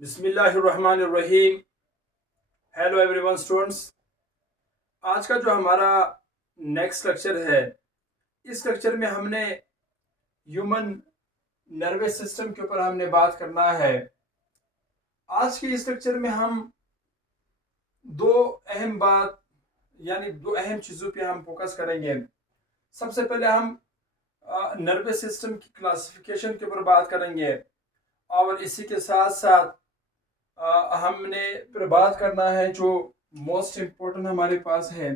बिस्मिल्लाहिर्रहमानिर्रहीम। Hello everyone students. आज का जो हमारा नेक्स्ट लेक्चर है, इस लेक्चर में हमने ह्यूमन नर्वस सिस्टम के ऊपर हमने बात करना है। आज के इस लेक्चर में हम दो अहम बात यानी दो अहम चीज़ों पे हम फोकस करेंगे। सबसे पहले हम नर्वस सिस्टम की क्लासिफिकेशन के ऊपर बात करेंगे और इसी के साथ साथ हमने फिर बात करना है जो मोस्ट इम्पोर्टेंट हमारे पास है,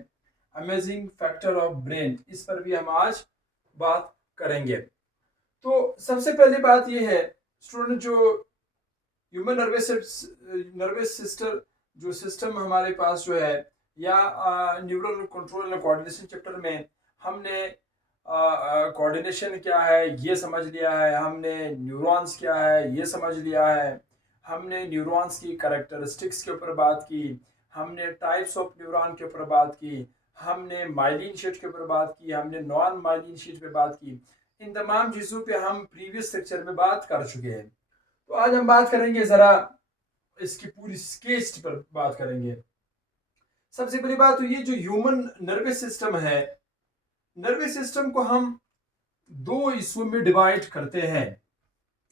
अमेजिंग फैक्टर ऑफ ब्रेन। इस पर भी हम आज बात करेंगे। तो सबसे पहली बात यह है स्टूडेंट, जो ह्यूमन नर्वस सिस्टम जो सिस्टम हमारे पास जो है, या neural control and coordination chapter में हमने कोऑर्डिनेशन क्या है ये समझ लिया है, हमने न्यूरॉन्स क्या है ये समझ लिया है, हमने न्यूरॉन्स की कैरेक्टरिस्टिक्स के ऊपर बात की, हमने टाइप्स ऑफ न्यूरॉन के ऊपर बात की, हमने माइलिन शीट के ऊपर बात की, हमने नॉन माइलिन शीट पे बात की। इन तमाम चीज़ों पे हम प्रीवियस लेक्चर में बात कर चुके हैं। तो आज हम बात करेंगे, ज़रा इसकी पूरी स्केच पर बात करेंगे। सबसे पहली बात तो ये, जो ह्यूमन नर्वस सिस्टम है, नर्वस सिस्टम को हम दो हिस्सों में डिवाइड करते हैं।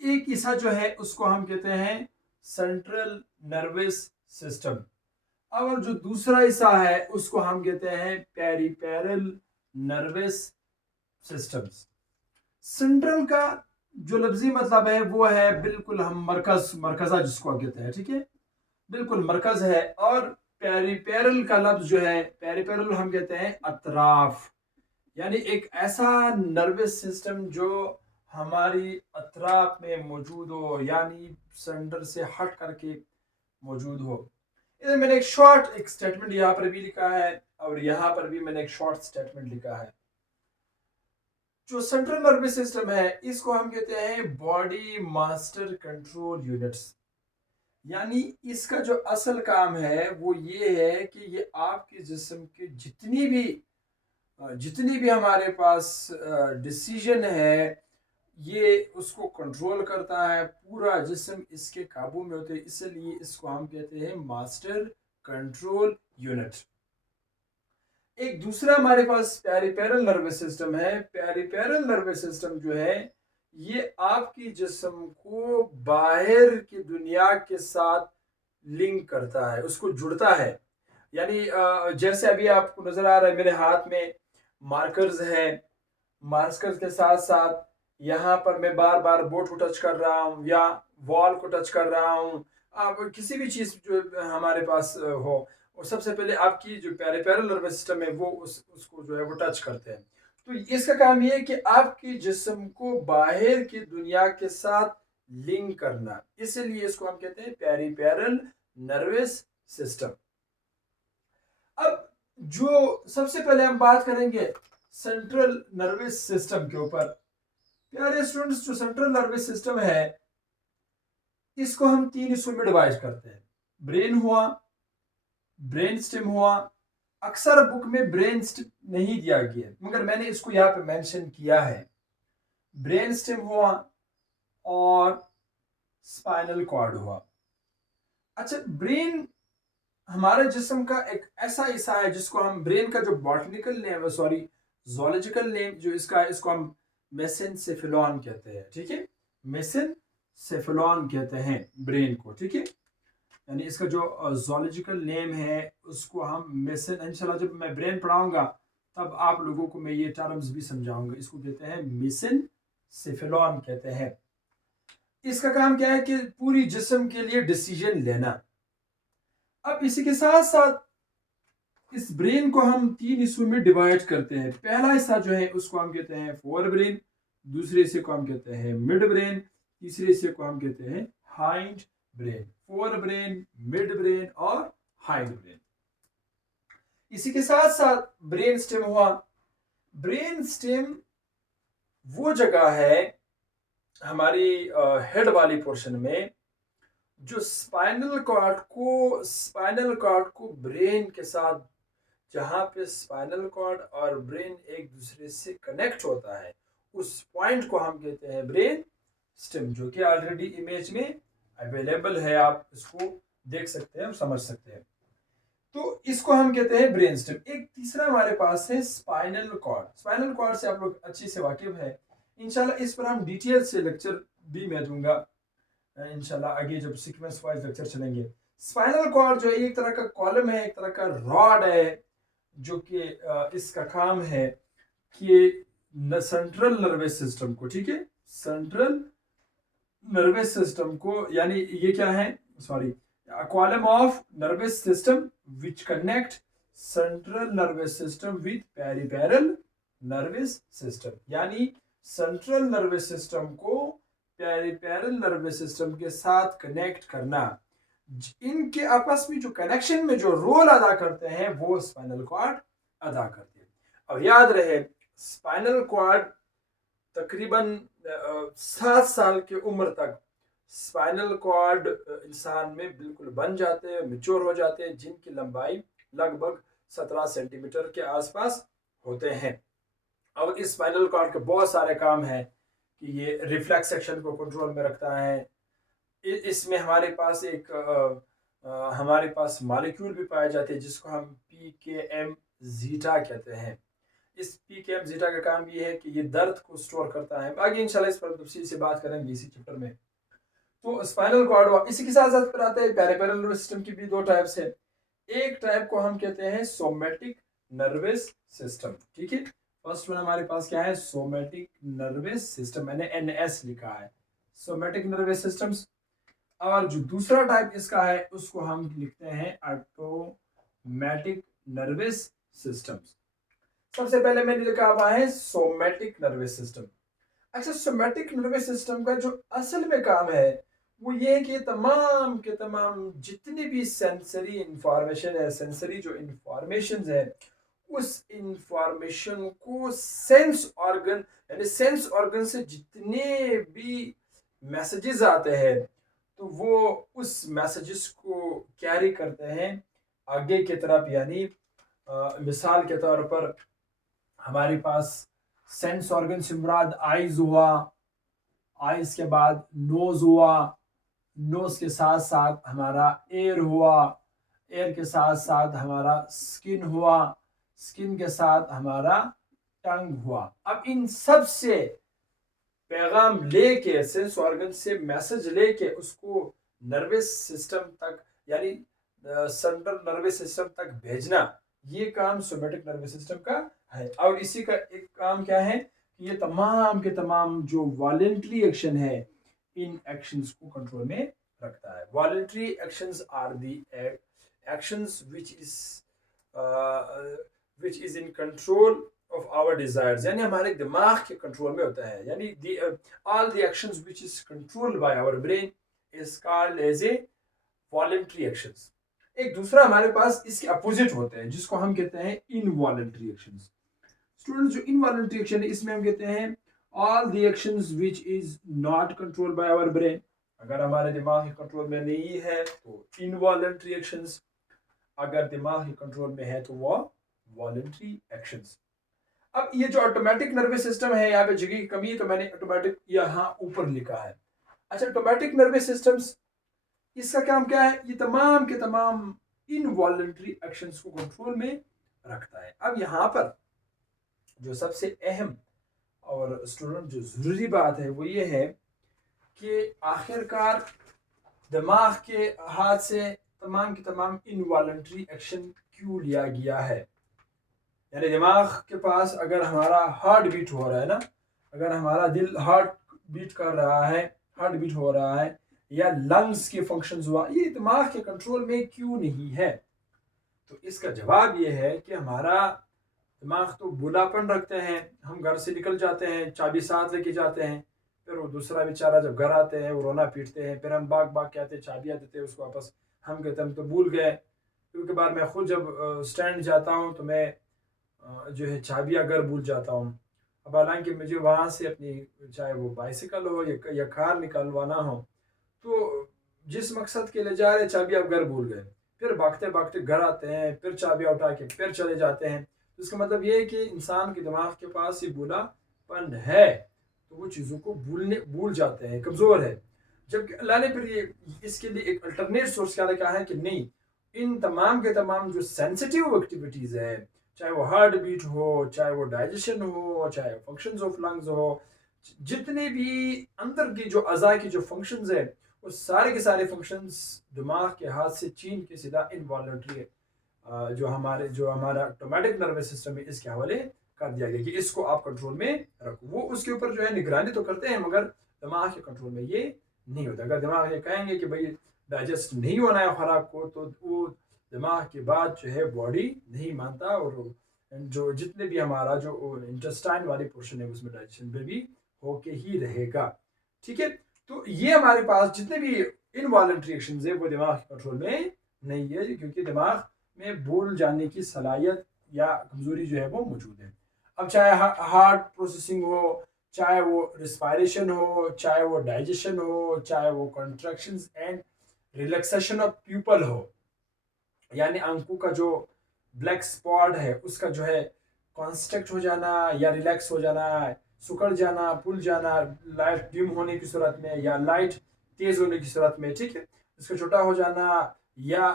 एक हिस्सा जो है उसको हम कहते हैं सेंट्रल नर्वस सिस्टम, और जो दूसरा हिस्सा है उसको हम कहते हैं पेरिफेरल नर्वस सिस्टम्स। सेंट्रल का जो लफ्जी मतलब है वो है बिल्कुल हम मरकजा जिसको हम कहते हैं, ठीक है, बिल्कुल मरकज है। और पेरिफेरल का लफ्ज जो है, पेरिफेरल हम कहते हैं अतराफ, यानी एक ऐसा नर्वस सिस्टम जो हमारी अतराफ में मौजूद हो, यानी सेंटर से हट करके मौजूद हो। इधर मैंने एक स्टेटमेंट यहाँ पर भी लिखा है और यहाँ पर भी मैंने एक शॉर्ट स्टेटमेंट लिखा है। जो सेंट्रल नर्वस सिस्टम है इसको हम कहते हैं बॉडी मास्टर कंट्रोल यूनिट्स, यानी इसका जो असल काम है वो ये है कि ये आपके जिस्म की जितनी भी हमारे पास डिसीजन है, ये उसको कंट्रोल करता है। पूरा जिस्म इसके काबू में होते हैं, इसलिए इसको हम कहते हैं मास्टर कंट्रोल यूनिट। एक दूसरा हमारे पास पेरिफेरल नर्वस सिस्टम है। पेरिफेरल नर्वस सिस्टम जो है ये आपकी जिस्म को बाहर की दुनिया के साथ लिंक करता है, उसको जुड़ता है। यानी जैसे अभी आपको नजर आ रहा है मेरे हाथ में मार्कर्स है, मार्कर्स के साथ साथ यहाँ पर मैं बार बार बोर्ड को टच कर रहा हूँ या वॉल को टच कर रहा हूँ। आप किसी भी चीज़ जो हमारे पास हो, और सबसे पहले आपकी जो पेरिफेरल नर्वस सिस्टम है वो उसको जो है वो टच करते हैं। तो इसका काम ये है कि आपकी जिस्म को बाहर की दुनिया के साथ लिंक करना, इसलिए इसको हम कहते हैं पेरिफेरल नर्वस सिस्टम। अब जो सबसे पहले हम बात करेंगे सेंट्रल नर्वस सिस्टम के ऊपर। प्यारे स्टूडेंट्स, जो सेंट्रल नर्वस सिस्टम है इसको हम तीन हिस्सों में डिवाइड करते हैं। ब्रेन हुआ, ब्रेन स्टेम हुआ। अक्सर बुक में ब्रेन स्टेम नहीं दिया गया मगर मैंने इसको यहाँ पे मेंशन किया है। ब्रेन स्टेम हुआ और स्पाइनल कॉर्ड हुआ। अच्छा, ब्रेन हमारे जिस्म का एक ऐसा हिस्सा है जिसको हम ब्रेन का जो बॉटनिकल नेम है, सॉरी जोलॉजिकल नेम जो इसका, इसको हम मेसेनसेफेलॉन कहते हैं, ठीक है, मेसेनसेफेलॉन कहते हैं ब्रेन को, ठीक है। यानी इसका जो जोलॉजिकल नेम है उसको हम मेसन, इंशाल्लाह जब मैं ब्रेन पढ़ाऊंगा तब आप लोगों को मैं ये टर्म्स भी समझाऊंगा। इसको कहते हैं मेसेनसेफेलॉन कहते हैं। इसका काम क्या है कि पूरी जिस्म के लिए डिसीजन लेना। अब इसी के साथ साथ इस ब्रेन को हम तीन हिस्सों में डिवाइड करते हैं। पहला हिस्सा जो है उसको हम कहते हैं फोर ब्रेन, दूसरे हिस्से को हम कहते हैं मिड ब्रेन, तीसरे हिस्से को हम कहते हैं hind brain. Fore brain, mid brain और हाइंड ब्रेन। इसी के साथ साथ ब्रेन स्टेम हुआ। ब्रेन स्टेम वो जगह है हमारी हेड वाली पोर्शन में जो स्पाइनल कॉर्ड को ब्रेन के साथ, जहाँ पे स्पाइनल कॉर्ड और ब्रेन एक दूसरे से कनेक्ट होता है, उस पॉइंट को हम कहते हैं ब्रेन स्टेम, जो कि ऑलरेडी इमेज में अवेलेबल है, आप इसको देख सकते हैं और समझ सकते हैं। तो इसको हम कहते हैं ब्रेन स्टेम। एक तीसरा हमारे पास है स्पाइनल कॉर्ड। स्पाइनल कॉर्ड से आप लोग अच्छे से वाकिफ है, इंशाल्लाह इस पर हम डिटेल से लेक्चर भी मैं दूंगा इंशाल्लाह आगे जब सीक्वेंस वाइज लेक्चर चलेंगे। स्पाइनल कॉर्ड जो है एक तरह का कॉलम है, एक तरह का रॉड है, जो कि इसका काम है कि सेंट्रल नर्वस सिस्टम को, ठीक है, सेंट्रल नर्वस सिस्टम को, यानी ये क्या है, sorry, column of nervous system which connect central nervous system with peripheral nervous system, यानी सेंट्रल नर्वस सिस्टम को पेरिफेरल नर्वस सिस्टम के साथ कनेक्ट करना। इनके आपस में जो कनेक्शन में जो रोल अदा करते हैं वो स्पाइनल कॉर्ड अदा करते हैं। और याद रहे स्पाइनल कॉर्ड तकरीबन 7 साल की उम्र तक स्पाइनल कॉर्ड इंसान में बिल्कुल बन जाते हैं, मैच्योर हो जाते हैं, जिनकी लंबाई लगभग 17 सेंटीमीटर के आसपास होते हैं। और इस स्पाइनल कॉर्ड के बहुत सारे काम हैं कि ये रिफ्लेक्स एक्शन को कंट्रोल में रखता है। इसमें हमारे पास हमारे पास मॉलिक्यूल भी पाए जाते हैं जिसको हम PKM जीटा कहते हैं। इस PKM जीटा का काम ये है कि ये दर्द को स्टोर करता है। आगे इंशाल्लाह इस पर तफसील से बात करेंगे इसी चैप्टर में। तो स्पाइनल कॉर्ड, इसी के साथ साथ फिर आते हैं पेरिफेरल नर्वस सिस्टम की भी दो टाइप्स है। एक टाइप को हम कहते हैं सोमैटिक नर्वस सिस्टम, ठीक है। फर्स्ट वन हमारे पास क्या है, सोमैटिक नर्वस सिस्टम, मैंने NS लिखा है, सोमैटिक नर्वस सिस्टम्स। और जो दूसरा टाइप इसका है उसको हम लिखते हैं ऑटोमेटिक नर्वस सिस्टम्स। सबसे पहले मैंने लिखा हुआ है सोमैटिक नर्वस सिस्टम। अच्छा, सोमैटिक नर्वस सिस्टम का जो असल में काम है वो ये है कि तमाम के तमाम जितनी भी सेंसरी इंफॉर्मेशन है, सेंसरी जो इंफॉर्मेशन है, उस इंफॉर्मेशन को सेंस ऑर्गन, यानी सेंस ऑर्गन से जितने भी मैसेजेस आते हैं तो वो उस मैसेजेस को कैरी करते हैं आगे की तरफ। यानी मिसाल के तौर पर हमारे पास सेंस ऑर्गन से मुराद आइज हुआ, आइज के बाद नोज हुआ, नोज के साथ साथ हमारा एयर हुआ, एयर के साथ साथ हमारा स्किन हुआ, स्किन के साथ हमारा टंग हुआ। अब इन सब से पैगाम लेके, सेंस ऑर्गन से मैसेज लेके उसको नर्वस सिस्टम तक, यानी सेंट्रल नर्वस सिस्टम तक भेजना, ये काम सोमैटिक नर्वस सिस्टम का है। और इसी का एक काम क्या है कि ये तमाम के तमाम जो वॉलेंट्री एक्शन है इन एक्शंस को कंट्रोल में रखता है। Voluntary actions are the actions which is in control of our desires, यानी हमारे दिमाग के कंट्रोल में होता है। यानी all the actions which is controlled by our brain is called as a voluntary actions. एक दूसरा हमारे पास इसके अपोजिट होते हैं जिसको हम कहते हैं इनवॉलेंट्री एक्शंस। स्टूडेंट्स, जो इनवॉलेंट्री एक्शन है इसमें हम कहते हैं all the actions which is not controlled by our brain. अगर हमारे दिमाग के कंट्रोल में नहीं है तो इनवॉलेंट्री एक्शंस, अगर दिमाग के कंट्रोल में है तो वो वॉलेंट्री एक्शंस। अब ये जो ऑटोमेटिक नर्वस सिस्टम है, यहाँ पे जगह की कमी है तो मैंने ऑटोमेटिक यहाँ ऊपर लिखा है। अच्छा, ऑटोमेटिक नर्वस सिस्टम्स, इसका काम क्या है, ये तमाम के तमाम इनवॉलेंट्री एक्शंस को कंट्रोल में रखता है। अब यहाँ पर जो सबसे अहम और स्टूडेंट जो ज़रूरी बात है वो ये है कि आखिरकार दिमाग के हाथ से तमाम के तमाम इनवॉलेंट्री एक्शन क्यों लिया गया है। यानी दिमाग के पास अगर हमारा हार्ट बीट हो रहा है ना, अगर हमारा दिल हार्ट बीट कर रहा है, हार्ट बीट हो रहा है, या लंग्स के फंक्शंस हुआ, ये दिमाग के कंट्रोल में क्यों नहीं है। तो इसका जवाब ये है कि हमारा दिमाग तो भूलापन रखते हैं, हम घर से निकल जाते हैं, चाबी साथ लेके जाते हैं, फिर वो दूसरा बेचारा जब घर आते हैं वो रोना पीटते हैं, फिर हम भाग भाग के आते हैं, चाबियाँ देते हैं उसको वापस, हम कहते हैं हम तो भूल गए। क्योंकि बार मैं खुद जब स्टैंड जाता हूँ तो मैं जो है चाबियाँ घर भूल जाता हूँ। अब हालांकि मुझे वहाँ से अपनी चाहे वो बाइसिकल हो या कार निकलवाना हो, तो जिस मकसद के लिए जा रहे चाबी आप घर भूल गए, फिर भागते भागते घर आते हैं, फिर चाबियाँ उठा के फिर चले जाते हैं। तो इसका मतलब ये है कि इंसान के दिमाग के पास ये भूलापन है, तो वो चीज़ों को भूल जाते हैं, कमज़ोर है। जबकि अल्लाह ने फिर ये इसके लिए एक अल्टरनेट सोर्स क्या कहा है कि नहीं, इन तमाम के तमाम जो सेंसिटिव एक्टिविटीज़ है, चाहे वो हार्ट बीट हो, चाहे वो डाइजेशन हो, चाहे फंक्शंस ऑफ लंग्स हो, जितने भी अंदर की जो अज़ा की जो फंक्शंस है, वो सारे के सारे फंक्शंस दिमाग के हाथ से छीन के सीधा इनवॉलंटरी है, जो हमारा ऑटोमेटिक नर्वस सिस्टम है इसके हवाले कर दिया गया कि इसको आप कंट्रोल में रखो। वो उसके ऊपर जो है निगरानी तो करते हैं, मगर दिमाग के कंट्रोल में ये नहीं होता। अगर दिमाग ये कहेंगे कि भाई डाइजेस्ट नहीं होना है खुराक को, तो वो दिमाग के बाद जो है बॉडी नहीं मानता, और जो जितने भी हमारा जो इंटेस्टाइन वाली पोर्शन है उसमें डाइजेशन पे भी होके ही रहेगा। ठीक है, तो ये हमारे पास जितने भी इनवॉलंटरी एक्शन है वो दिमाग के कंट्रोल में नहीं है, क्योंकि दिमाग में भूल जाने की सलाहियत या कमजोरी जो है वो मौजूद है। अब चाहे हार्ट प्रोसेसिंग हो, चाहे वो रिस्पायरेशन हो, चाहे वो डाइजेशन हो, चाहे वो contractions and relaxation of pupil हो, यानी आंखों का जो ब्लैक स्पॉट है उसका जो है कॉन्स्ट्रक्ट हो जाना या रिलैक्स हो जाना, सुकड़ जाना, फूल जाना, लाइट डिम होने की सूरत में या लाइट तेज होने की सूरत में, ठीक है, इसका छोटा हो जाना या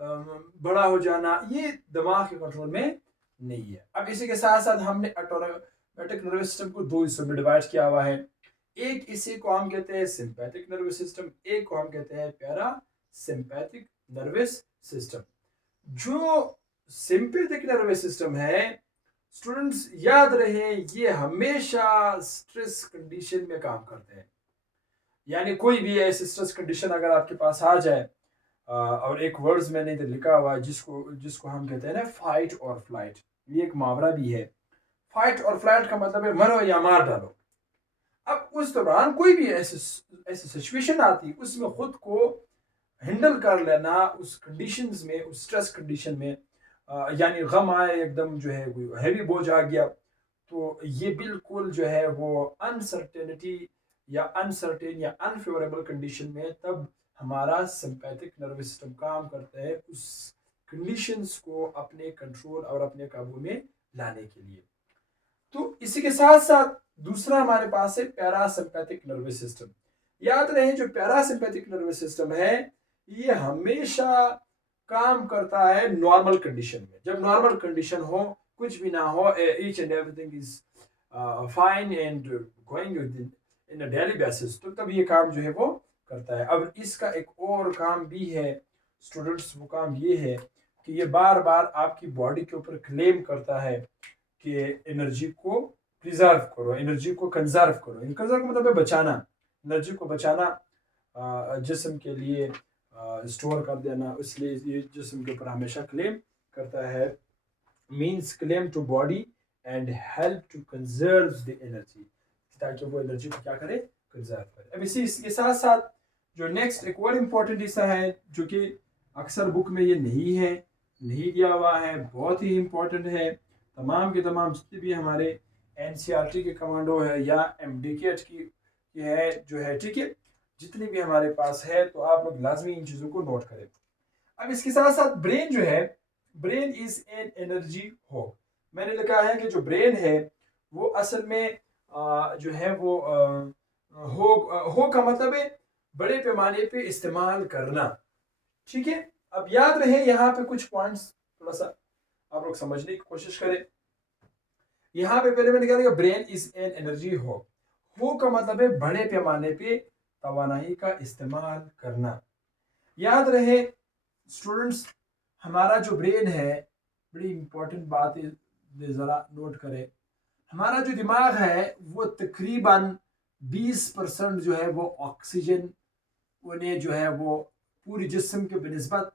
बड़ा हो जाना, ये दिमाग के कंट्रोल में नहीं है। अब इसी के साथ साथ हमने ऑटोमेटिक नर्वस सिस्टम को दो हिस्सों में डिवाइड किया हुआ है। एक इसी को हम कहते हैं सिंपैथिक नर्वस सिस्टम, एक को हम कहते हैं पैरा सिंपैथिक नर्वस सिस्टम। जो सिंपैथिक नर्वस सिस्टम है, स्टूडेंट्स याद रहे, ये हमेशा स्ट्रेस कंडीशन में काम करते हैं। यानी कोई भी ऐसी स्ट्रेस कंडीशन अगर आपके पास आ जाए, और एक वर्ड्स मैंने इधर लिखा हुआ जिसको जिसको हम कहते हैं ना फाइट और फ्लाइट, ये एक मुहावरा भी है। फाइट और फ्लाइट का मतलब है मरो या मार डालो। अब उस दौरान कोई भी ऐसी सिचुएशन आती, उसमें खुद को हैंडल कर लेना, उस कंडीशंस में, उस स्ट्रेस कंडीशन में, यानी गम आए एकदम, जो है कोई हैवी बोझ आ गया, तो ये बिल्कुल जो है वो अनसर्टेनिटी या अनसर्टेन या अनफेवरेबल कंडीशन में तब हमारा सिंपैथिक नर्वस सिस्टम काम करता है उस कंडीशंस को अपने कंट्रोल और अपने काबू में लाने के लिए। तो इसी के साथ साथ दूसरा हमारे पास है पैरासिम्पैथिक नर्वस सिस्टम। याद रहे, जो पैरासिम्पैथिक नर्वस सिस्टम है ये हमेशा काम करता है नॉर्मल कंडीशन में। जब नॉर्मल कंडीशन हो, कुछ भी ना हो, each and everything is fine and going in a daily basis, तो तब ये काम जो है वो करता है। अब इसका एक और काम भी है स्टूडेंट्स, वो काम ये है कि ये बार बार आपकी बॉडी के ऊपर क्लेम करता है कि एनर्जी को प्रिजर्व करो, एनर्जी को कंजर्व करो। कंजर्व मतलब है बचाना, एनर्जी को बचाना, जिस्म के लिए स्टोर कर देना, इसलिए ये जिस्म के ऊपर हमेशा क्लेम करता है। Means claim to body and help to conserve the energy, ताकि वो एनर्जी को क्या करे, कंजर्व करे। अब इसके साथ साथ जो नेक्स्ट एक और इम्पोर्टेंट हिस्सा है जो कि अक्सर बुक में ये नहीं है, नहीं दिया हुआ है, बहुत ही इम्पोर्टेंट है। तमाम के तमाम जितने भी हमारे एनसीईआरटी के कमांडो है या एमडीकेट की है जो है, ठीक है, जितनी भी हमारे पास है, तो आप लोग लाजमी इन चीज़ों को नोट करें। अब इसके साथ साथ ब्रेन जो है, ब्रेन इज एन एनर्जी हो। मैंने लिखा है कि जो ब्रेन है वो असल में जो है वो हो का मतलब है बड़े पैमाने पे इस्तेमाल करना, ठीक है। अब याद रहे यहाँ पे कुछ पॉइंट्स थोड़ा सा आप लोग समझने की कोशिश करें। यहाँ पे पहले मैंने कहा ब्रेन इज एन एनर्जी हो का मतलब है बड़े पैमाने पे तवानाई का इस्तेमाल करना। याद रहे स्टूडेंट्स, हमारा जो ब्रेन है, बड़ी इंपॉर्टेंट बात है, ज़रा नोट करें, हमारा जो दिमाग है वो तकरीबन 20% जो है वो ऑक्सीजन उन्हें जो है वो पूरी जिस्म के बनिस्बत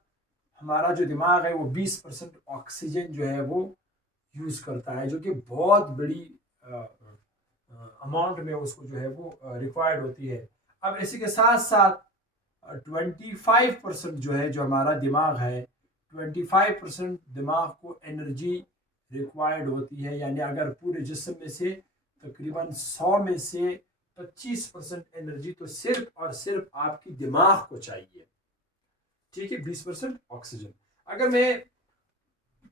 हमारा जो दिमाग है वो 20% ऑक्सीजन जो है वो यूज़ करता है, जो कि बहुत बड़ी अमाउंट में उसको जो है वो रिक्वायर्ड होती है। अब इसी के साथ साथ 25% जो है, जो हमारा दिमाग है, 25% दिमाग को एनर्जी रिक्वायर्ड होती है। यानी अगर पूरे जिस्म में से तकरीबन 100 में से 25% एनर्जी तो सिर्फ और सिर्फ आपकी दिमाग को चाहिए, ठीक है, 20% ऑक्सीजन। अगर मैं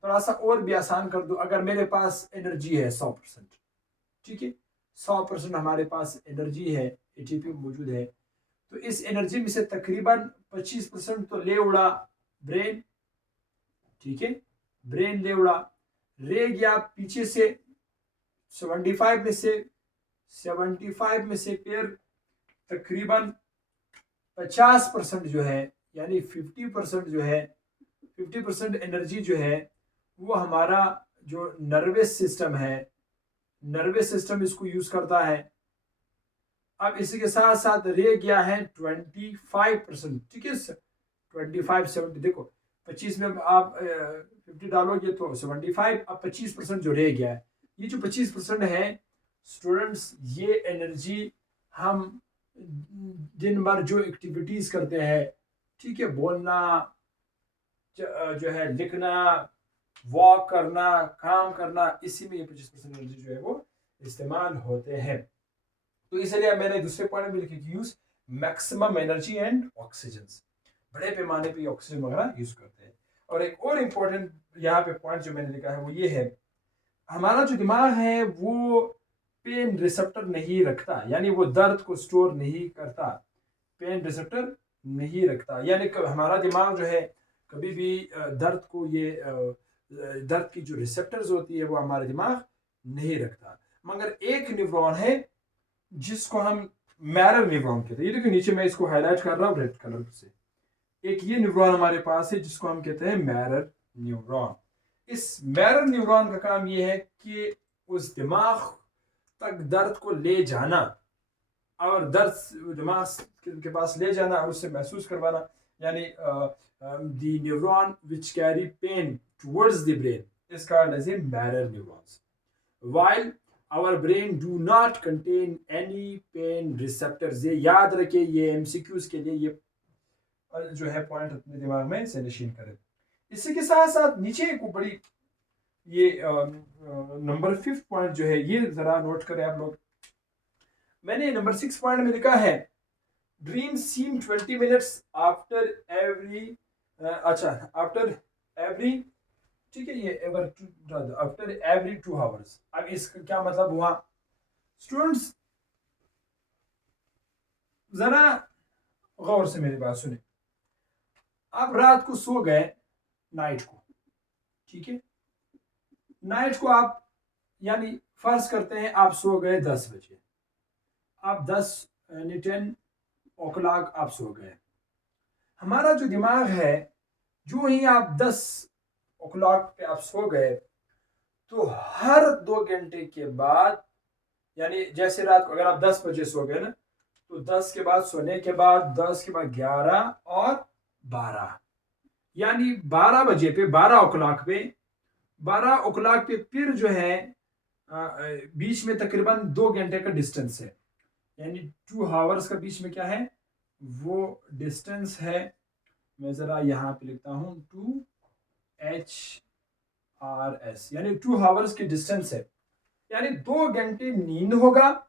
थोड़ा सा और भी आसान कर दूं, अगर मेरे पास एनर्जी है 100%, ठीक है, 100% हमारे पास एनर्जी है, एटीपी मौजूद है, तो इस एनर्जी में से तकरीबन 25% तो ले उड़ा ब्रेन, ठीक है, ब्रेन ले उड़ा, रह गया पीछे से 75 में से 75 में से फिर तकरीबन 50% जो है, यानी 50% जो है, 50% एनर्जी जो है वो हमारा जो नर्वस सिस्टम है, नर्वस सिस्टम इसको यूज करता है। अब इसी के साथ साथ रह गया है 25%, ठीक है, 25 70, देखो 25 में आप 50 डालोगे तो 75, अब 25% जो रह गया है, ये जो 25% है स्टूडेंट्स, ये एनर्जी हम दिन भर जो एक्टिविटीज करते हैं, ठीक है, बोलना, जो है लिखना, वॉक करना, काम करना, इसी में ये 25% एनर्जी जो है वो इस्तेमाल होते हैं। तो इसलिए मैंने दूसरे पॉइंट में लिखी use maximum energy and oxygen, बड़े पैमाने पे ऑक्सीजन वगैरह यूज करते हैं। और एक और इम्पोर्टेंट यहाँ पे पॉइंट जो मैंने लिखा है वो ये है, हमारा जो दिमाग है वो पेन रिसेप्टर नहीं रखता, यानी वो दर्द को स्टोर नहीं करता, पेन रिसेप्टर नहीं रखता, यानी हमारा दिमाग जो है कभी भी दर्द को, ये दर्द की जो रिसेप्टर्स होती है वो हमारा दिमाग नहीं रखता। मगर एक न्यूरॉन है जिसको हम मैरर न्यूरॉन कहते हैं, ये देखो नीचे मैं इसको हाईलाइट कर रहा हूँ रेड कलर से, एक ये न्यूरॉन हमारे पास है जिसको हम कहते हैं मैरर न्यूरॉन। इस मैरर न्यूरॉन का काम ये है कि उस दिमाग तक दर्द को ले जाना, और दर्द दिमाग के पास ले जाना और उससे महसूस करवाना, यानी the neuron which carry pain towards the brain is called as a mirror neurons, while our brain do not contain any pain receptors। ये याद रखिए, ये एमसीक्यूज के लिए ये जो है पॉइंट अपने दिमाग में से नशीन करें। इसी के साथ साथ नीचे एक बड़ी ये नंबर 5 पॉइंट जो है ये जरा नोट करें आप लोग। मैंने नंबर 6 पॉइंट में लिखा है ड्रीम सीम 20 मिनट्स आफ्टर एवरी, अच्छा आफ्टर एवरी, ठीक है, ये आफ्टर एवरी 2 आवर्स। अब इसका क्या मतलब हुआ स्टूडेंट्स, जरा गौर से मेरी बात सुने। आप रात को सो गए, नाइट को, ठीक है, नाइट को आप, यानी फर्ज करते हैं आप सो गए 10 बजे, आप 10 यानी 10 o'clock आप सो गए। हमारा जो दिमाग है, जो ही आप 10 o'clock पे आप सो गए, तो हर 2 घंटे के बाद, यानी जैसे रात को अगर आप 10 बजे सो गए ना, तो 10 के बाद सोने के बाद 10 के बाद 11 और 12, यानी 12 बजे पे 12 o'clock पे 12 o'clock पे फिर जो है बीच में तकरीबन 2 घंटे का डिस्टेंस है, यानी 2 आवर्स का बीच में क्या है वो डिस्टेंस है। मैं जरा यहाँ पे लिखता हूँ 2HRS, यानी 2 आवर्स की डिस्टेंस है, यानी 2 घंटे नींद होगा,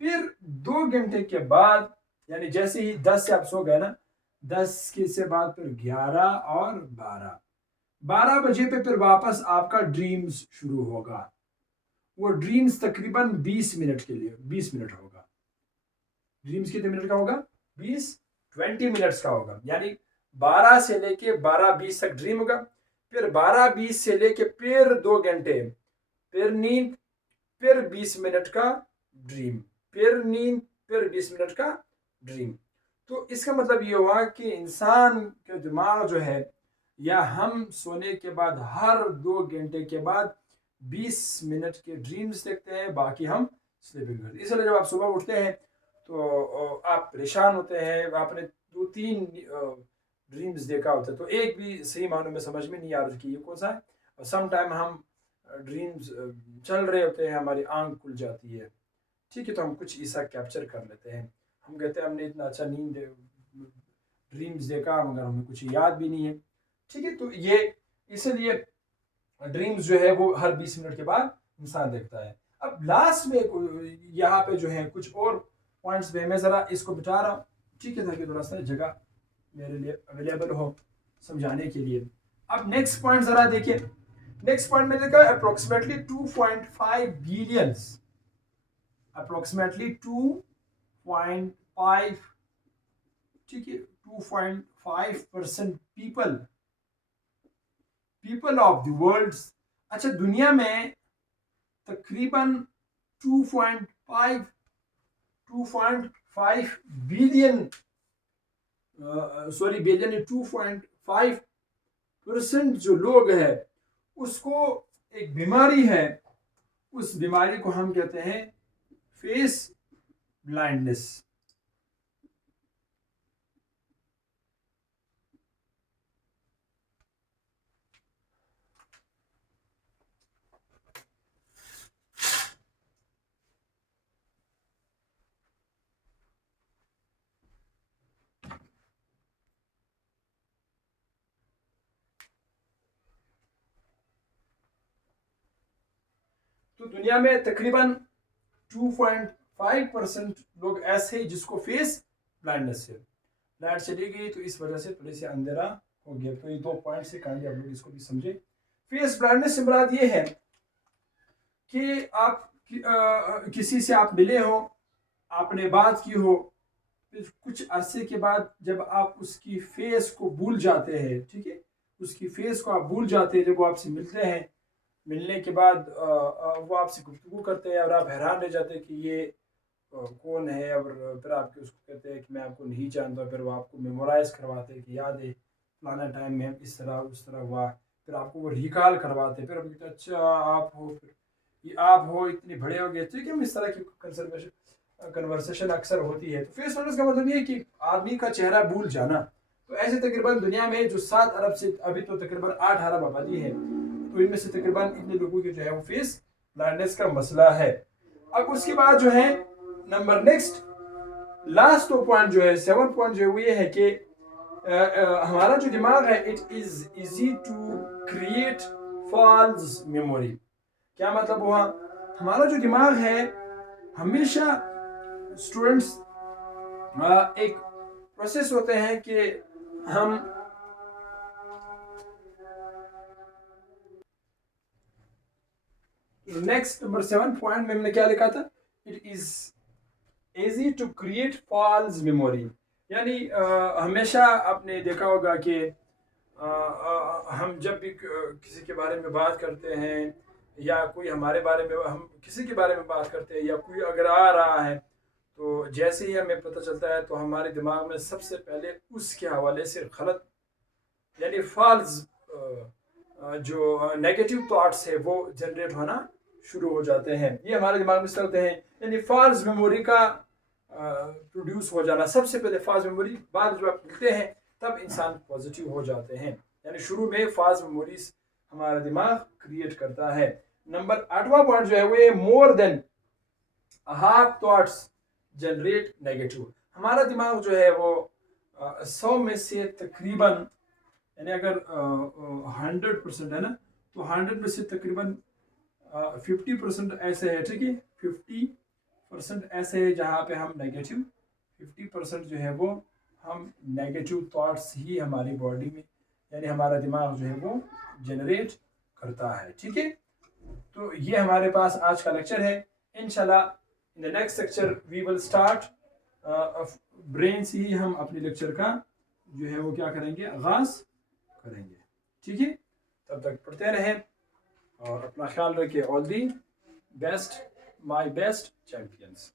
फिर 2 घंटे के बाद, यानी जैसे ही 10 से आप सो गए ना, 10 के से बाद फिर 11 और 12 बजे पे फिर वापस आपका ड्रीम्स शुरू होगा। वो ड्रीम्स तकरीबन 20 मिनट के लिए 20 मिनट होगा। ड्रीम्स कितने मिनट का होगा? 20 मिनट्स का होगा, यानी 12 से लेके 12-20 तक ड्रीम होगा, फिर 12-20 से लेके फिर 2 घंटे, फिर नींद, फिर 20 मिनट का ड्रीम, फिर नींद, फिर 20 मिनट का ड्रीम। तो इसका मतलब ये हुआ कि इंसान का दिमाग जो है, या हम सोने के बाद हर 2 घंटे के बाद 20 मिनट के ड्रीम्स देखते हैं, बाकी हम स्लीपिंग करते हैं। इसलिए जब आप सुबह उठते हैं तो आप परेशान होते हैं, आपने 2-3 ड्रीम्स देखा होता है, तो एक भी सही मानों में समझ में नहीं आ रहा कि ये कौन सा है। और सम टाइम हम ड्रीम्स चल रहे होते हैं, हमारी आंख खुल जाती है, ठीक है, तो हम कुछ ऐसा कैप्चर कर लेते हैं, हम कहते हैं हमने इतना अच्छा नींद ड्रीम्स देखा मगर हमें कुछ याद भी नहीं है, ठीक है। तो ये इसलिए ड्रीम्स जो है वो हर 20 मिनट के बाद इंसान देखता है। अब लास्ट में यहाँ पे जो है कुछ और पॉइंट्स पे मैं ज़रा इसको बिठा रहा हूँ, ठीक है, ताकि थोड़ा सा जगह मेरे लिए अवेलेबल हो समझाने के लिए। अब नेक्स्ट पॉइंट ज़रा देखिए, नेक्स्ट पॉइंट में देखा अप्रोक्सीमेटली 2.5 बिलियंस, अप्रोक्सीमेटली 2.5 2.5, ठीक है, 2.5% पीपल ऑफ द वर्ल्ड, अच्छा दुनिया में तकरीबन 2.5 बिलियन, सॉरी बिलियन 2.5% जो लोग हैं उसको एक बीमारी है, उस बीमारी को हम कहते हैं फेस ब्लाइंडनेस। तो दुनिया में तकरीबन 2.5% लोग ऐसे ही जिसको फेस ब्लाइंडनेस है। लाइट चली गई तो इस वजह से थोड़ी सी अंधेरा हो गया, तो ये 2 पॉइंट से काइंडली आप लोग इसको भी समझे। फेस ब्लाइंडनेस से मुराद ये है कि आप किसी से आप मिले हो, आपने बात की हो, फिर कुछ अरसे के बाद जब आप उसकी फेस को भूल जाते हैं, ठीक है, उसकी फेस को आप भूल जाते हैं, जब वो आपसे मिलते हैं, मिलने के बाद वो आपसे गुफ्तगू करते हैं और आप हैरान रह जाते हैं कि ये कौन है, और फिर आपके उसको कहते हैं कि मैं आपको नहीं जानता, फिर वो आपको मेमोराइज करवाते हैं कि याद है फलाना टाइम में इस तरह उस तरह हुआ, फिर आपको वो रिकॉल करवाते हैं, फिर आप कहते हैं अच्छा आप हो, फिर ये आप हो, इतने बड़े हो गए, ठीक है, इस तरह की कन्वर्सेशन अक्सर होती है। तो फेस वैल्यूज का मतलब ये है कि आदमी का चेहरा भूल जाना। तो ऐसे तकरीबन दुनिया में जो 7 अरब से अभी तो तकरीबन 8 अरब आबादी है, तो इनमें से तकरीबन इतने लोगों के जो है वो फेस ब्लाइंडनेस का मसला है। अब उसके बाद जो है नंबर नेक्स्ट लास्ट 2 पॉइंट जो है 7 पॉइंट जो है वो ये है कि हमारा जो दिमाग है it is easy to create false memory. क्या मतलब हुआ, हमारा जो दिमाग है हमेशा स्टूडेंट्स एक प्रोसेस होते हैं कि हम नेक्स्ट नंबर 7 पॉइंट में हमने क्या लिखा था, it is easy to create false memory. यानी हमेशा आपने देखा होगा कि हम जब भी किसी के बारे में बात करते हैं या कोई हमारे बारे में, हम किसी के बारे में बात करते हैं या कोई अगर आ रहा है, तो जैसे ही हमें पता चलता है तो हमारे दिमाग में सबसे पहले उसके हवाले से गलत यानी फॉल्स जो नेगेटिव थॉट्स है वो जनरेट होना शुरू हो जाते हैं। ये हमारे दिमाग में चलते हैं, यानी फॉल्स मेमोरी का प्रोड्यूस हो जाना। सबसे पहले फॉल्स मेमोरी, बाद जब आप मिलते हैं तब इंसान पॉजिटिव हो जाते हैं। यानी शुरू में फॉल्स मेमोरीज हमारा दिमाग क्रिएट करता है। नंबर 8वां पॉइंट जो है वो more than half thoughts generate negative. हमारा दिमाग जो है वो 100 में से तकरीबन, यानी अगर 100% है ना, तो 100 में से तकरीबन 50% ऐसे है, ठीक है, 50% ऐसे है जहाँ पे हम नेगेटिव, 50% जो है वो हम नेगेटिव थॉट्स ही हमारी बॉडी में यानी हमारा दिमाग जो है वो जनरेट करता है, ठीक है। तो ये हमारे पास आज का लेक्चर है। इंशाल्लाह in the next lecture we will start brain से ही हम अपने लेक्चर का जो है वो क्या करेंगे, आगाज करेंगे, ठीक है। तब तक पढ़ते रहें और अपना ख्याल रखिए। All the best my best champions.